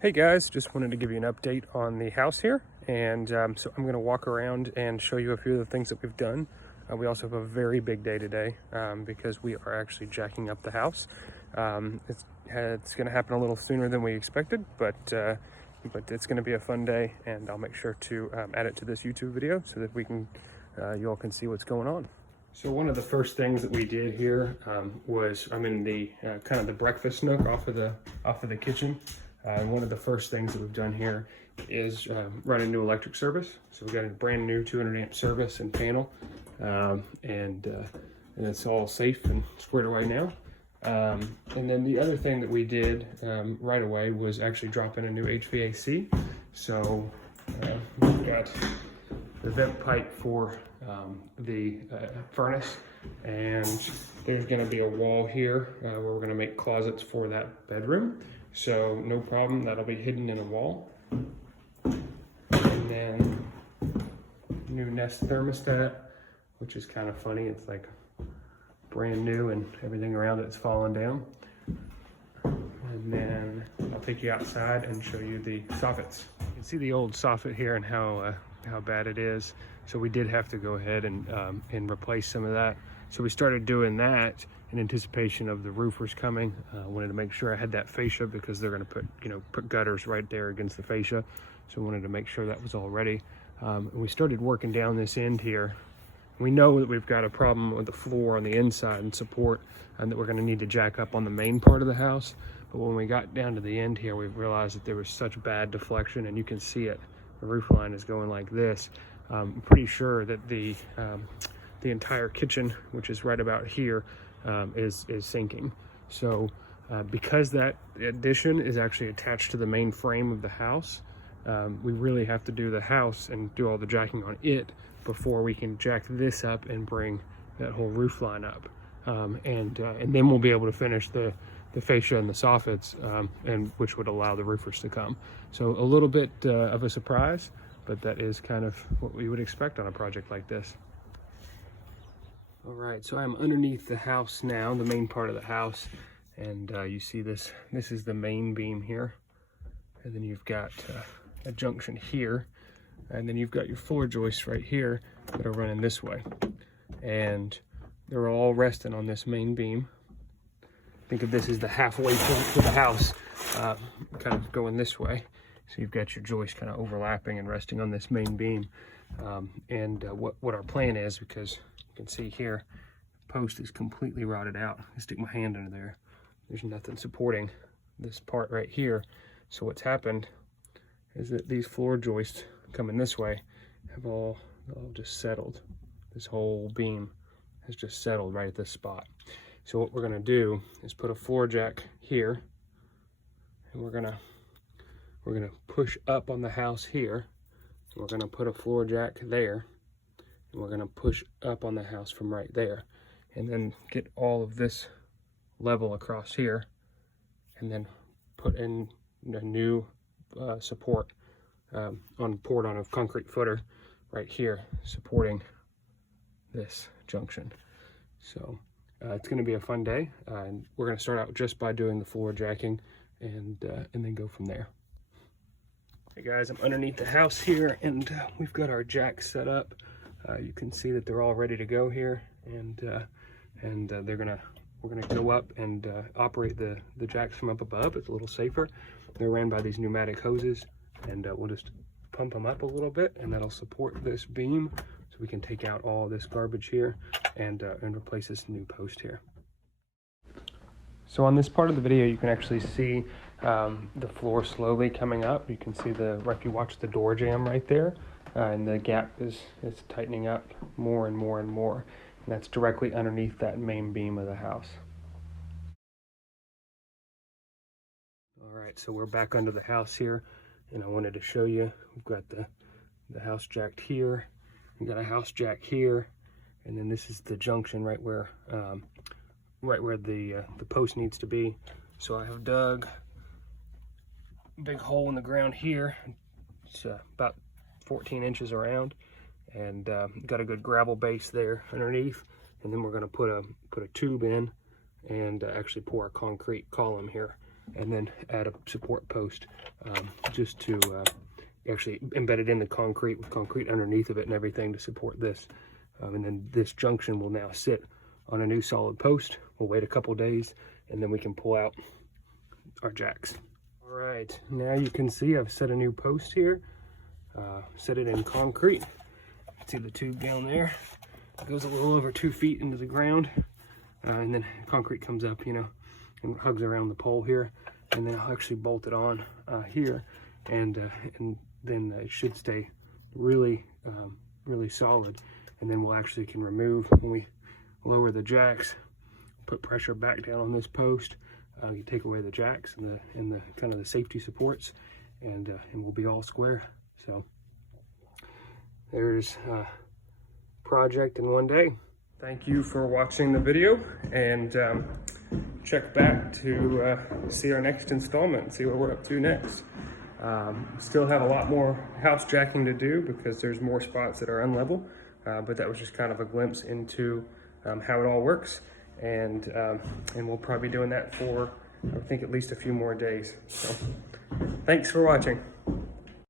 Hey guys, just wanted to give you an update on the house here, and so I'm going to walk around and show you a few of the things that we've done. We also have a very big day today because we are actually jacking up the house. It's going to happen a little sooner than we expected, but it's going to be a fun day, and I'll make sure to add it to this YouTube video so that you all can see what's going on. So one of the first things that we did here was I'm in the kind of the breakfast nook off of the kitchen. And one of the first things that we've done here is run a new electric service. So we've got a brand new 200 amp service and panel, and it's all safe and squared away now. And then the other thing that we did right away was actually drop in a new HVAC. So we've got the vent pipe for the furnace, and there's going to be a wall here where we're going to make closets for that bedroom. So no problem, that'll be hidden in a wall. And then new Nest thermostat, which is kind of funny. It's like brand new and everything around it's fallen down. And then I'll take you outside and show you the soffits. You can see the old soffit here and how bad it is. So we did have to go ahead and replace some of that. So we started doing that in anticipation of the roofers coming. Wanted to make sure I had that fascia because they're going to put gutters right there against the fascia. So I wanted to make sure that was all ready. And we started working down this end here. We know that we've got a problem with the floor on the inside and support, and that we're going to need to jack up on the main part of the house. But when we got down to the end here, we realized that there was such bad deflection, and you can see it. The roof line is going like this. I'm pretty sure that the entire kitchen, which is right about here, is sinking. So because that addition is actually attached to the main frame of the house, we really have to do the house and do all the jacking on it before we can jack this up and bring that whole roof line up. And then we'll be able to finish the fascia and the soffits, and which would allow the roofers to come. So a little bit of a surprise, but that is kind of what we would expect on a project like this. All right, so I'm underneath the house now, the main part of the house, and you see this is the main beam here, and then you've got a junction here, and then you've got your floor joists right here that are running this way, and they're all resting on this main beam. Think of this as the halfway point to the house, kind of going this way. So you've got your joists kind of overlapping and resting on this main beam. What our plan is, because you can see here, the post is completely rotted out. I stick my hand under there. There's nothing supporting this part right here. So what's happened is that these floor joists coming this way have all just settled. This whole beam has just settled right at this spot. So what we're gonna do is put a floor jack here, and we're gonna push up on the house here. We're gonna put a floor jack there, and we're gonna push up on the house from right there, and then get all of this level across here, and then put in a new support on a concrete footer right here, supporting this junction. So it's going to be a fun day, and we're going to start out just by doing the floor jacking, and then go from there. Hey guys, I'm underneath the house here, and we've got our jacks set up. You can see that they're all ready to go here, and we're gonna go up and operate the jacks from up above. It's a little safer. They're ran by these pneumatic hoses, and we'll just pump them up a little bit, and that'll support this beam, so we can take out all this garbage here and replace this new post here. So on this part of the video, you can actually see the floor slowly coming up. You can see if you watch the door jamb right there, and the gap is tightening up more and more and more. And that's directly underneath that main beam of the house. All right, so we're back under the house here, and I wanted to show you, we've got the house jacked here, we've got a house jack here, and then this is the junction right where the post needs to be. So I have dug a big hole in the ground here. It's about 14 inches around, and got a good gravel base there underneath. And then we're going to put a tube in and actually pour a concrete column here and then add a support post just to actually embed it in the concrete with concrete underneath of it and everything to support this. And then this junction will now sit on a new solid post. We'll wait a couple days and then we can pull out our jacks. All right, now you can see I've set a new post here, set it in concrete. See the tube down there? It goes a little over 2 feet into the ground, and then concrete comes up, you know, and hugs around the pole here, and then I'll actually bolt it on here, and then it should stay really, really solid. And then we'll actually can remove, when we lower the jacks, put pressure back down on this post. You take away the jacks and the kind of the safety supports, and we'll be all square. So there's a project in one day. Thank you for watching the video, and check back to see our next installment and see what we're up to next. Still have a lot more house jacking to do because there's more spots that are unlevel, but that was just kind of a glimpse into how it all works. And we'll probably be doing that for, I think, at least a few more days. So thanks for watching.